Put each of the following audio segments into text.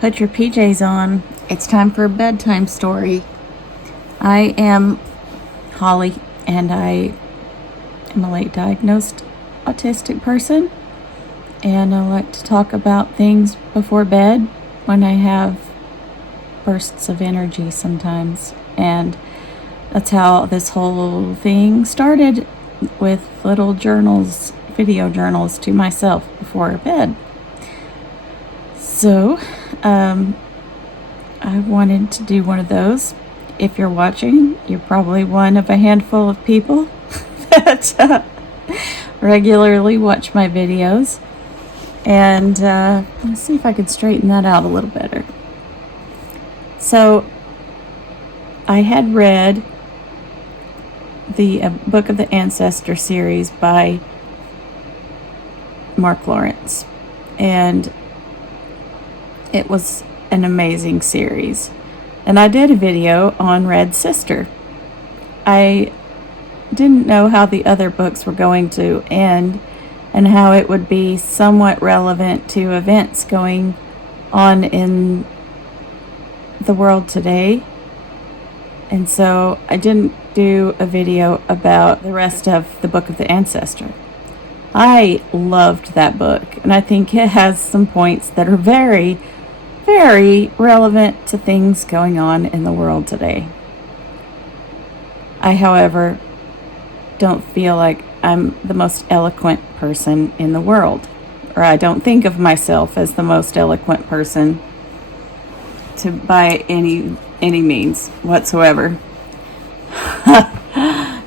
Put your PJs on. It's time for a bedtime story. I am Holly, and I am a late diagnosed autistic person, and I like to talk about things before bed when I have bursts of energy sometimes. And that's how this whole thing started, with little journals, video journals to myself before bed. So, I wanted to do one of those. If you're watching, you're probably one of a handful of people that regularly watch my videos. And let's see if I can straighten that out a little better. So, I had read the book of the Ancestor series by Mark Lawrence, and it was an amazing series. And I did a video on Red Sister. I didn't know how the other books were going to end and how it would be somewhat relevant to events going on in the world today. And so I didn't do a video about the rest of the book of the Ancestor. I loved that book, and I think it has some points that are very, very relevant to things going on in the world today. I, however, don't feel like I'm the most eloquent person in the world, or I don't think of myself as the most eloquent person by any means whatsoever.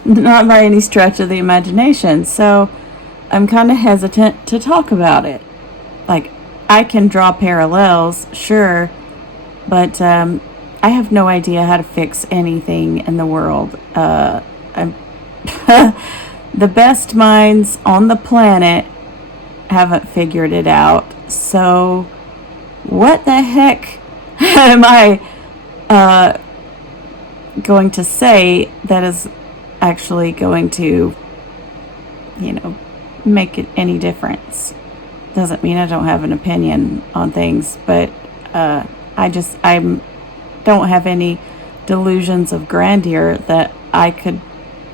Not by any stretch of the imagination. So I'm kind of hesitant to talk about it. Like, I can draw parallels, sure, but I have no idea how to fix anything in the world. I'm the best minds on the planet haven't figured it out. So what the heck am I going to say that is actually going to, make it any difference? Doesn't mean I don't have an opinion on things, but I don't have any delusions of grandeur that I could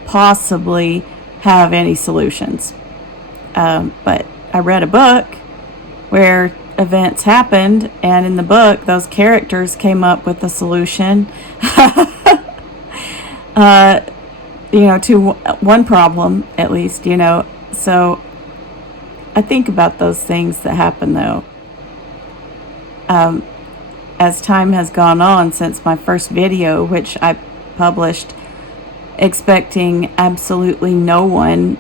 possibly have any solutions. But I read a book where events happened, and in the book, those characters came up with a solution to one problem, at least, So I think about those things that happen, though. As time has gone on since my first video, which I published expecting absolutely no one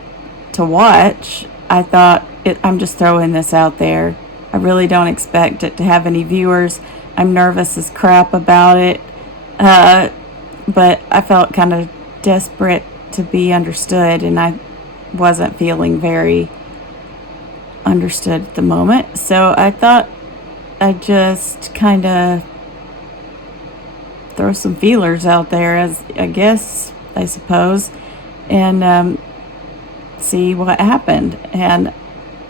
to watch, I thought, I'm just throwing this out there. I really don't expect it to have any viewers. I'm nervous as crap about it. But I felt kind of desperate to be understood, and I wasn't feeling very understood at the moment. So I thought I'd just kind of throw some feelers out there, as I suppose, and see what happened. And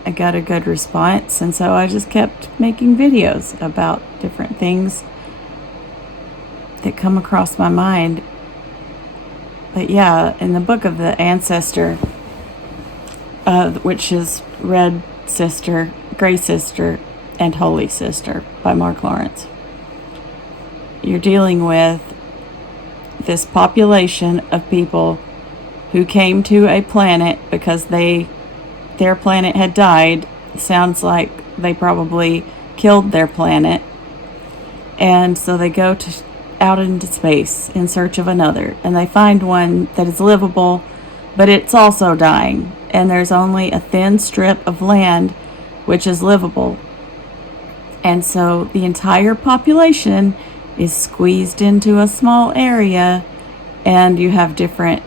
I got a good response, and so I just kept making videos about different things that come across my mind. But yeah, in the book of the Ancestor, which is Red Sister, Gray Sister, and Holy Sister by Mark Lawrence, you're dealing with this population of people who came to a planet because their planet had died. Sounds like they probably killed their planet, and so they go out into space in search of another, and they find one that is livable, but it's also dying, and there's only a thin strip of land which is livable. And so the entire population is squeezed into a small area, and you have different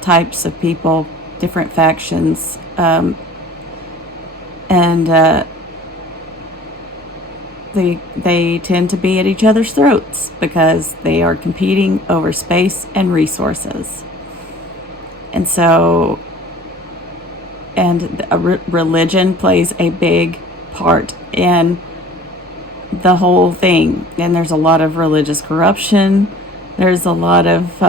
types of people, different factions, and they tend to be at each other's throats because they are competing over space and resources. And so, religion plays a big part in the whole thing. And there's a lot of religious corruption. There's a lot of,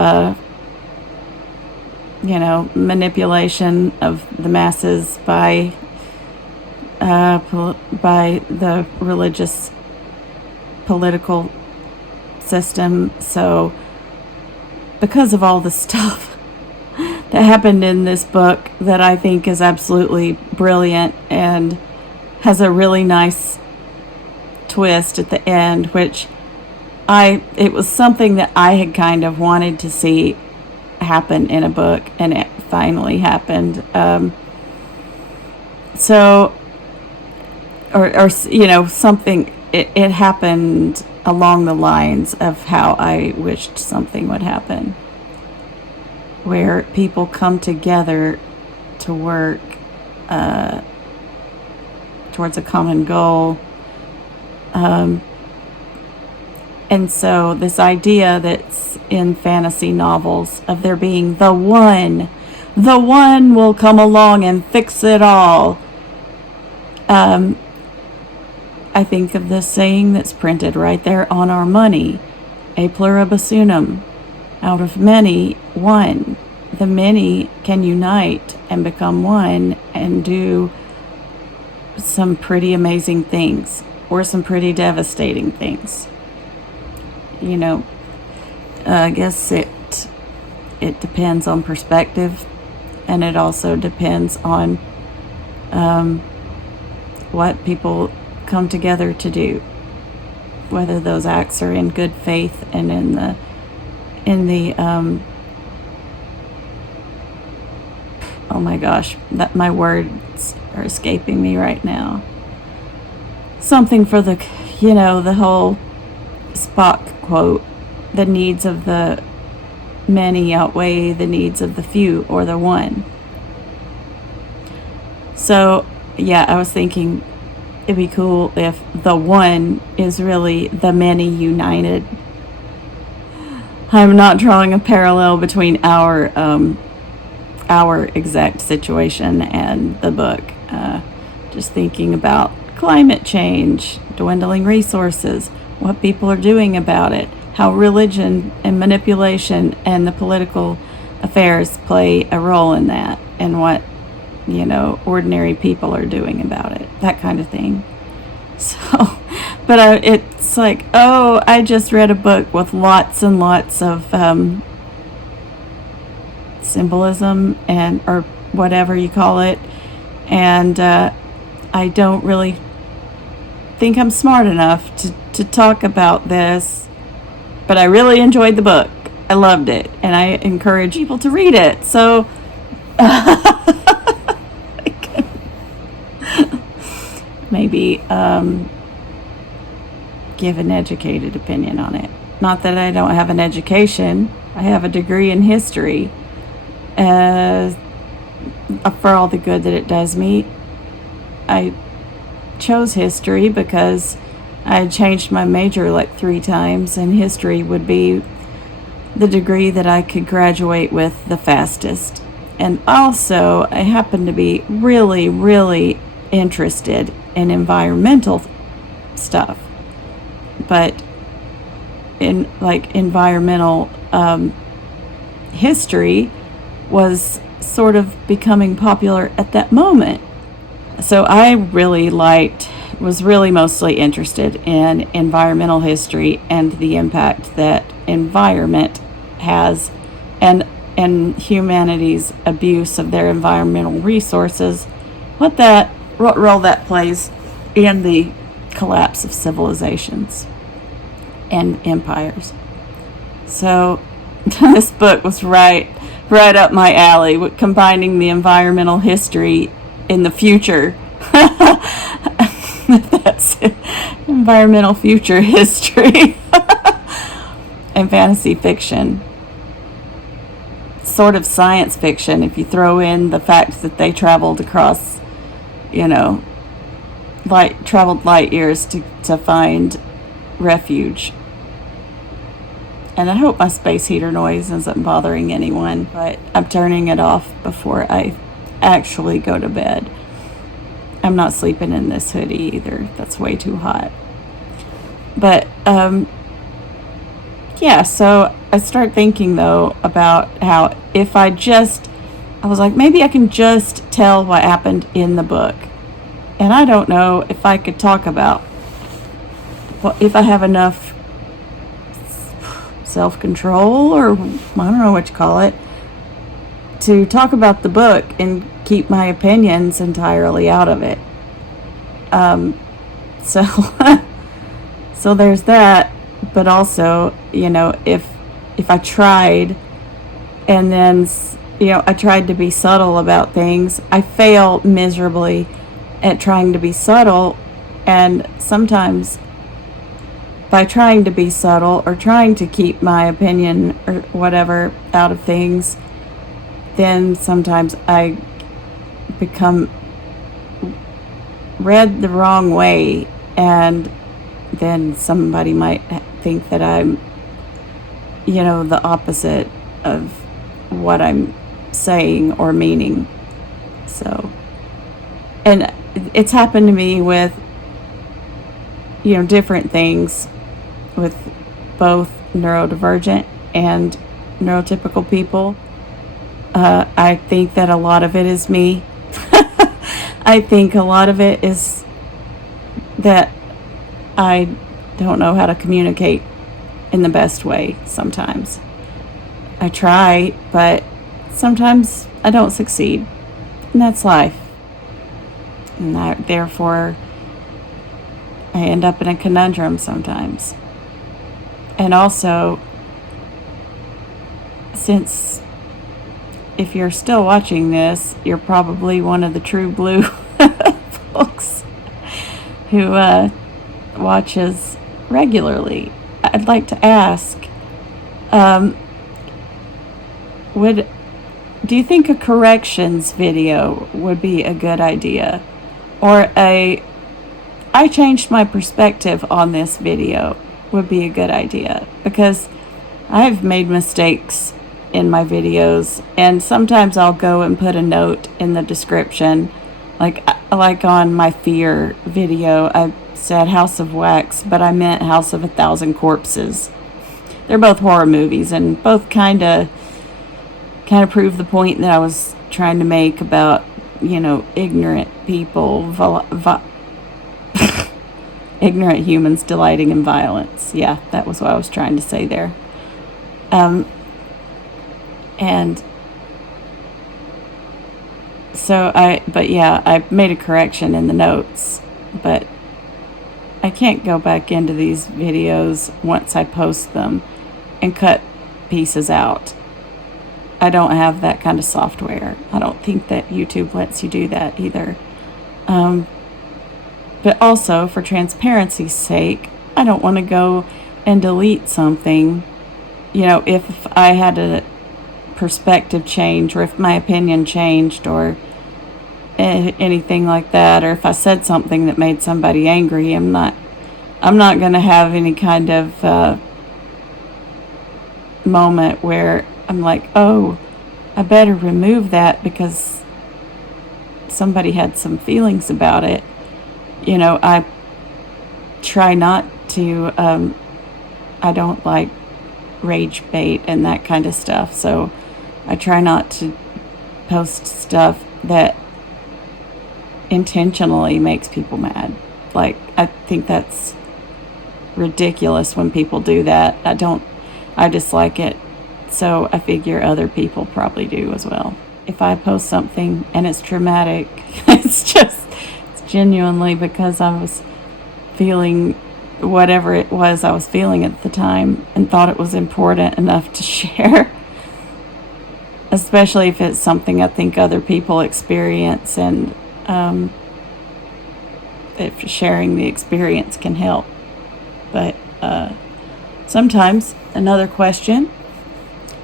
manipulation of the masses by the religious political system. So because of all the stuff that happened in this book that I think is absolutely brilliant and has a really nice twist at the end, which it was something that I had kind of wanted to see happen in a book, and it finally happened. Something, it happened along the lines of how I wished something would happen, where people come together to work towards a common goal. And so this idea that's in fantasy novels of there being the one will come along and fix it all. I think of this saying that's printed right there on our money: a pluribus unum, out of many, one. The many can unite and become one and do some pretty amazing things, or some pretty devastating things. I guess it depends on perspective, and it also depends on what people come together to do, whether those acts are in good faith and in the oh my gosh, that my words are escaping me right now. Something for the whole Spock quote: the needs of the many outweigh the needs of the few or the one. So yeah, I was thinking it'd be cool if the one is really the many united. I'm not drawing a parallel between our exact situation and the book. Just thinking about climate change, dwindling resources, what people are doing about it, how religion and manipulation and the political affairs play a role in that, and what ordinary people are doing about it, that kind of thing. So, but it's like, I just read a book with lots and lots of symbolism or whatever you call it, and I don't really think I'm smart enough to talk about this, but I really enjoyed the book. I loved it, and I encourage people to read it. So maybe give an educated opinion on it. Not that I don't have an education. I have a degree in history. For all the good that it does me, I chose history because I had changed my major like 3 times, and history would be the degree that I could graduate with the fastest. And also, I happen to be really, really interested in environmental stuff, but in environmental history was sort of becoming popular at that moment. So I was really mostly interested in environmental history and the impact that environment has, and humanity's abuse of their environmental resources, what role that plays in the collapse of civilizations and empires. So this book was right up my alley, with combining the environmental history in the future. That's it. Environmental future history and fantasy fiction. Sort of science fiction if you throw in the fact that they traveled across, traveled light years to find refuge. And I hope my space heater noise isn't bothering anyone, but I'm turning it off before I actually go to bed. I'm not sleeping in this hoodie either. That's way too hot. But yeah, so I started thinking though about how if I was like, maybe I can just tell what happened in the book. And I don't know if I could talk about, well, if I have enough self-control, or I don't know what you call it, to talk about the book and keep my opinions entirely out of it. So, so there's that. But also, if I tried, and then, I tried to be subtle about things, I fail miserably at trying to be subtle. And sometimes by trying to be subtle or trying to keep my opinion or whatever out of things, then sometimes I become read the wrong way, and then somebody might think that I'm, the opposite of what I'm saying or meaning. So, and it's happened to me with, different things with both neurodivergent and neurotypical people. I think that a lot of it is me. I think a lot of it is that I don't know how to communicate in the best way sometimes. I try, but sometimes I don't succeed. And that's life. And therefore, I end up in a conundrum sometimes. And also, since if you're still watching this, you're probably one of the true blue folks who watches regularly. I'd like to ask, do you think a corrections video would be a good idea? Or I changed my perspective on this video would be a good idea? Because I've made mistakes in my videos, and sometimes I'll go and put a note in the description, like on my fear video, I said House of Wax, but I meant House of 1,000 Corpses. They're both horror movies, and both kind of prove the point that I was trying to make about, ignorant people, ignorant humans delighting in violence. Yeah, that was what I was trying to say there. And so I made a correction in the notes, but I can't go back into these videos once I post them and cut pieces out. I don't have that kind of software. I don't think that YouTube lets you do that either. But also, for transparency's sake, I don't want to go and delete something, if I had a perspective change, or if my opinion changed, or anything like that, or if I said something that made somebody angry. I'm not going to have any kind of moment where I'm like, oh, I better remove that because somebody had some feelings about it. I try not to, I don't like rage bait and that kind of stuff, so I try not to post stuff that intentionally makes people mad. Like, I think that's ridiculous when people do that. I dislike it, so I figure other people probably do as well. If I post something and it's traumatic, it's genuinely because I was feeling whatever it was I was feeling at the time and thought it was important enough to share. Especially if it's something I think other people experience, and if sharing the experience can help. But sometimes, another question,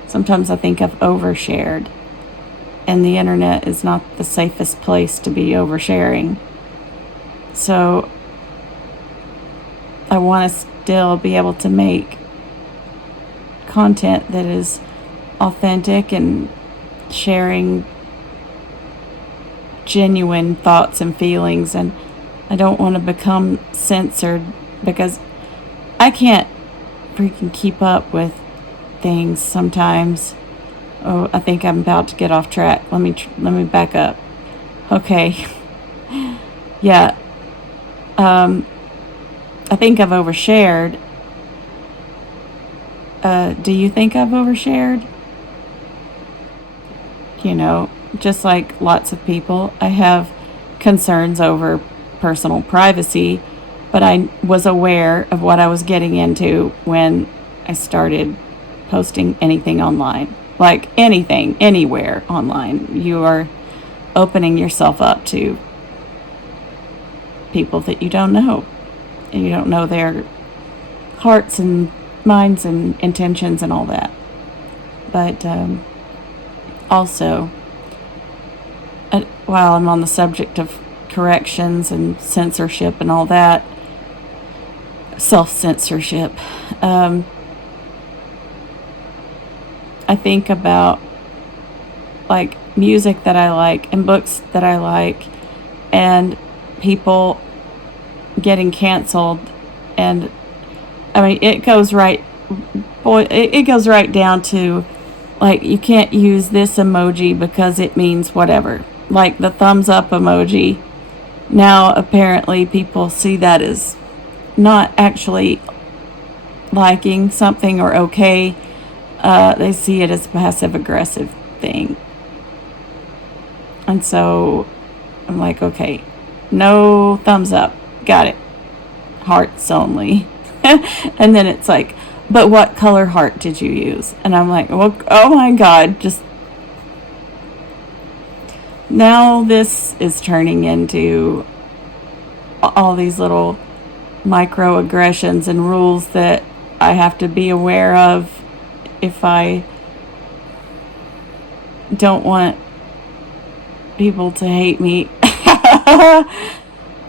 sometimes I think I've overshared, and the internet is not the safest place to be oversharing. So I want to still be able to make content that is authentic and sharing genuine thoughts and feelings, and I don't want to become censored because I can't freaking keep up with things sometimes. Oh, I think I'm about to get off track. Let me back up. Okay. Yeah. I think I've overshared. Do you think I've overshared? You know, just like lots of people, I have concerns over personal privacy, but I was aware of what I was getting into when I started posting anything online. Like anything, anywhere online, you are opening yourself up to people that you don't know. And you don't know their hearts and minds and intentions and all that. But also, while I'm on the subject of corrections and censorship and all that, self-censorship, I think about like music that I like and books that I like and people getting canceled, and I mean it goes right down to like you can't use this emoji because it means whatever. Like the thumbs up emoji, now apparently people see that as not actually liking something or okay. They see it as a passive aggressive thing. And so I'm like, okay, no thumbs up. Got it. Hearts only. And then it's like, but what color heart did you use? And I'm like, well, oh my God, just now this is turning into all these little microaggressions and rules that I have to be aware of if I don't want people to hate me.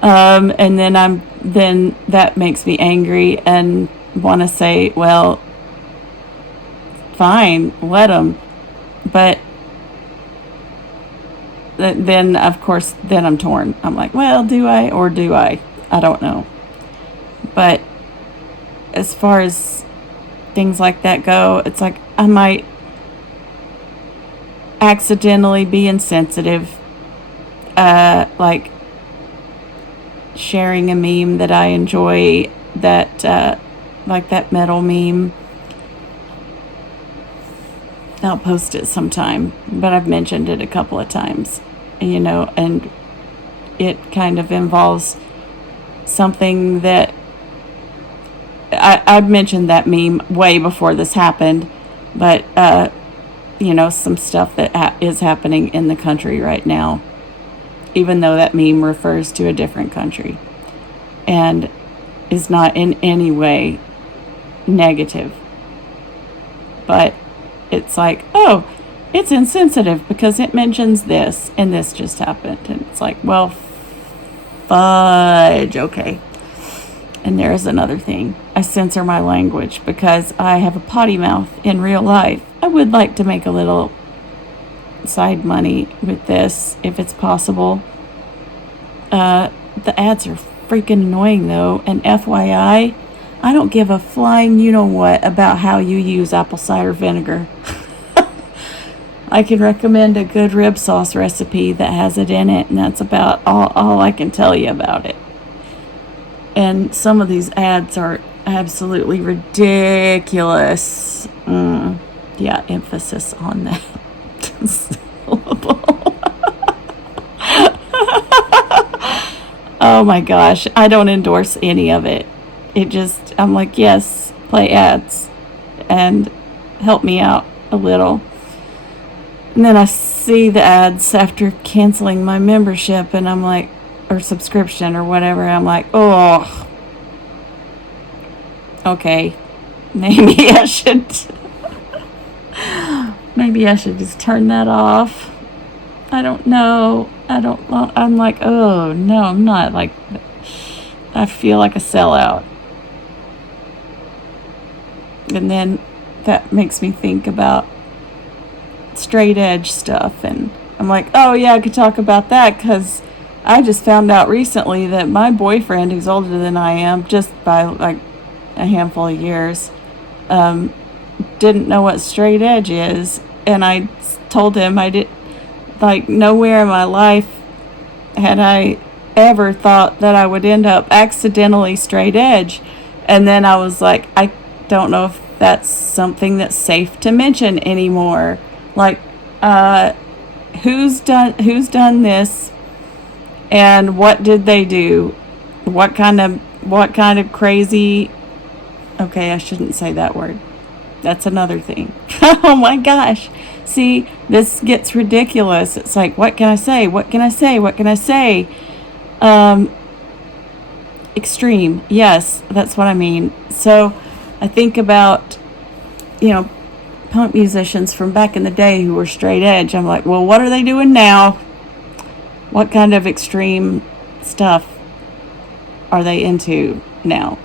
And then that makes me angry and want to say, well, fine, let them. But then of course then I'm torn. I'm like, well, do I or do I don't know. But as far as things like that go, it's like I might accidentally be insensitive, like sharing a meme that I enjoy, that like that metal meme. I'll post it sometime, but I've mentioned it a couple of times, you know, and it kind of involves something that I've mentioned that meme way before this happened, but you know, some stuff that is happening in the country right now, even though that meme refers to a different country and is not in any way negative. But it's like, oh, it's insensitive because it mentions this and this just happened. And it's like, well, fudge, okay. And there's another thing. I censor my language because I have a potty mouth in real life. I would like to make a little side money with this if it's possible. The ads are freaking annoying though, and FYI, I don't give a flying you-know-what about how you use apple cider vinegar. I can recommend a good rib sauce recipe that has it in it, and that's about all I can tell you about it. And some of these ads are absolutely ridiculous. Yeah, emphasis on that syllable. Oh my gosh, I don't endorse any of it. I'm like, yes, play ads and help me out a little. And then I see the ads after canceling my membership, and I'm like, or subscription or whatever. I'm like, oh, okay, maybe I should just turn that off. I don't know. I'm like, oh no, I'm not like, I feel like a sellout. And then that makes me think about straight edge stuff, and I'm like, oh yeah, I could talk about that because I just found out recently that my boyfriend, who's older than I am, just by like a handful of years, didn't know what straight edge is. And I told him I did, like, nowhere in my life had I ever thought that I would end up accidentally straight edge. And then I was like, I don't know if that's something that's safe to mention anymore. Like, who's done this, and what did they do? What kind of crazy, okay, I shouldn't say that word. That's another thing. Oh my gosh. See, this gets ridiculous. It's like, what can I say? What can I say? What can I say? Extreme. Yes, that's what I mean. So I think about, punk musicians from back in the day who were straight edge. I'm like, well, what are they doing now? What kind of extreme stuff are they into now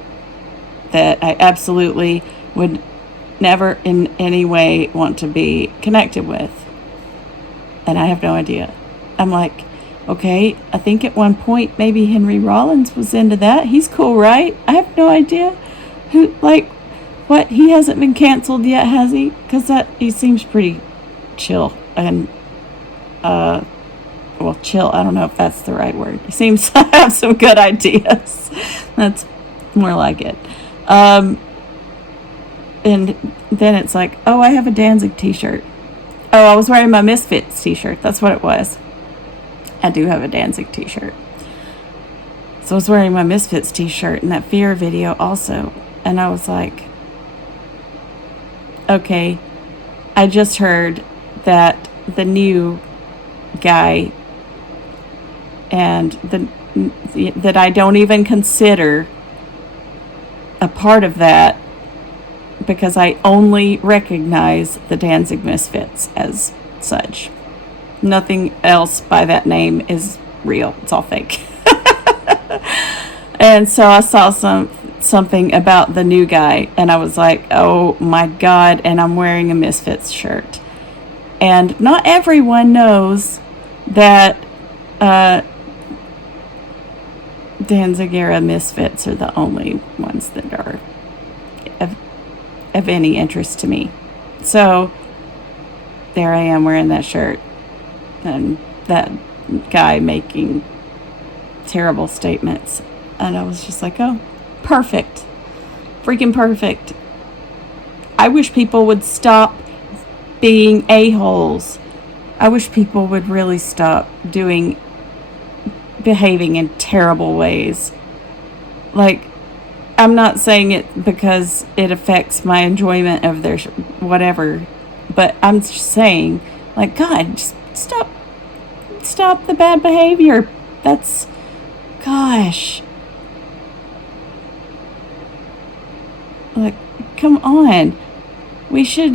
that I absolutely would never in any way want to be connected with? And I have no idea. I'm like, okay, I think at one point maybe Henry Rollins was into that. He's cool, right? I have no idea. What? He hasn't been canceled yet, has he? Because he seems pretty chill and, chill. I don't know if that's the right word. He seems to have some good ideas. That's more like it. And then it's like, oh, I have a Danzig t-shirt. Oh, I was wearing my Misfits t-shirt. That's what it was. I do have a Danzig t-shirt. So I was wearing my Misfits t-shirt in that Fear video also. And I was like, okay, I just heard that the new guy and that I don't even consider a part of that because I only recognize the Danzig Misfits as such. Nothing else by that name is real. It's all fake. And so I saw something about the new guy, and I was like, oh my God, and I'm wearing a Misfits shirt. And not everyone knows that Danzig era Misfits are the only ones that are of any interest to me. So there I am wearing that shirt, and that guy making terrible statements. And I was just like, oh, perfect. Freaking perfect. I wish people would stop being a-holes. I wish people would really stop behaving in terrible ways. Like, I'm not saying it because it affects my enjoyment of their whatever, but I'm just saying, like, God, just stop the bad behavior. That's, gosh. Like, come on. We should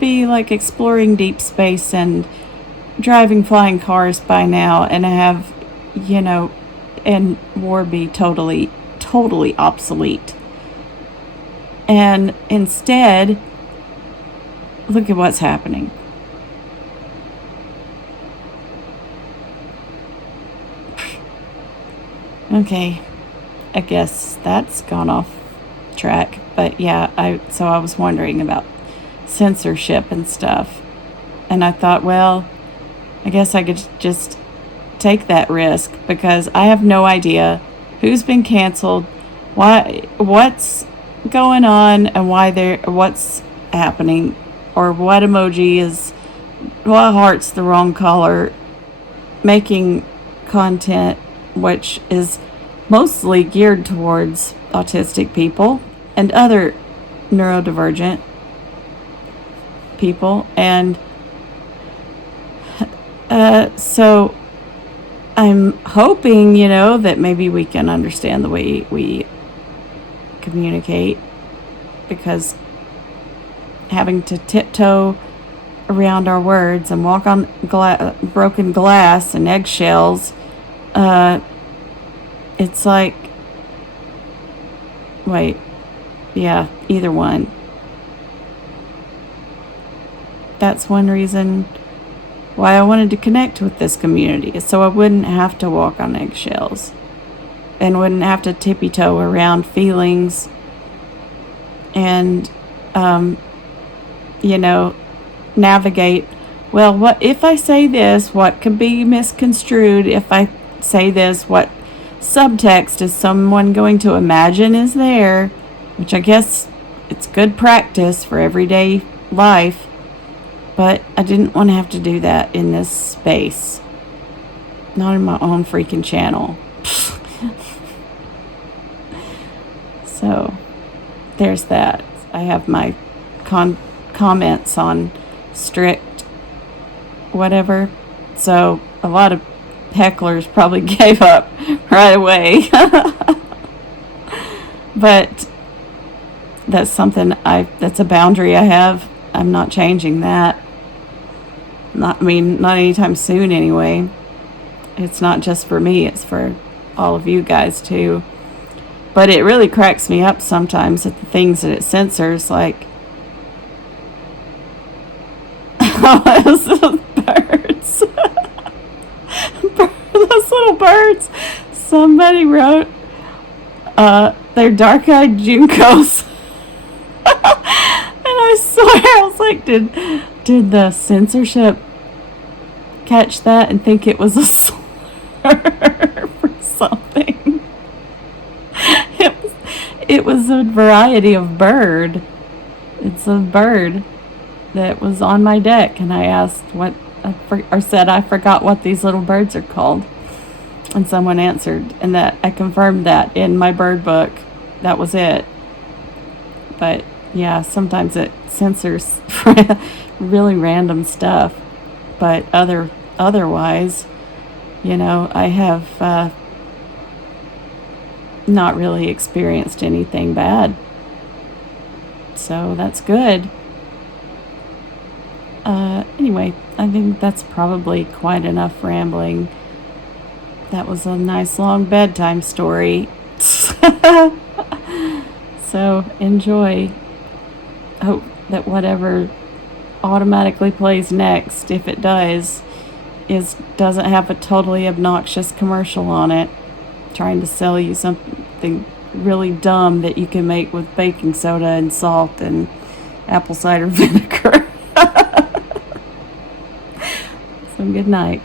be like exploring deep space and driving flying cars by now and have, and war be totally obsolete. And instead, look at what's happening. Okay, I guess that's gone off track. But yeah, I was wondering about censorship and stuff. And I thought, well, I guess I could just take that risk because I have no idea who's been canceled, what's going on, and what's happening, or what emoji is, what heart's the wrong color, making content which is mostly geared towards autistic people and other neurodivergent people. And so I'm hoping, that maybe we can understand the way we communicate, because having to tiptoe around our words and walk on broken glass and eggshells, it's like, wait, yeah, either one. That's one reason why I wanted to connect with this community, so I wouldn't have to walk on eggshells. and wouldn't have to tippy-toe around feelings and, navigate, well, what if I say this, what could be misconstrued? If I say this, what subtext is someone going to imagine is there? Which I guess it's good practice for everyday life, but I didn't want to have to do that in this space. Not in my own freaking channel. So, there's that. I have my comments on strict whatever. So, a lot of hecklers probably gave up right away. But that's something that's a boundary I have. I'm not changing that. Not anytime soon anyway. It's not just for me, it's for all of you guys too. But it really cracks me up sometimes at the things that it censors, like those little birds. Those little birds. Somebody wrote they're dark-eyed Juncos. And I swear, I was like, did the censorship catch that and think it was a slur for something? It was a variety of bird. It's a bird that was on my deck, and I asked said I forgot what these little birds are called, and someone answered, and that I confirmed that in my bird book. That was it. But yeah, sometimes it censors really random stuff, but otherwise, I have not really experienced anything bad, so that's good. Anyway, I think that's probably quite enough rambling. That was a nice long bedtime story. So enjoy. Hope that whatever automatically plays next, if it does, doesn't have a totally obnoxious commercial on it trying to sell you something really dumb that you can make with baking soda and salt and apple cider vinegar. So good night.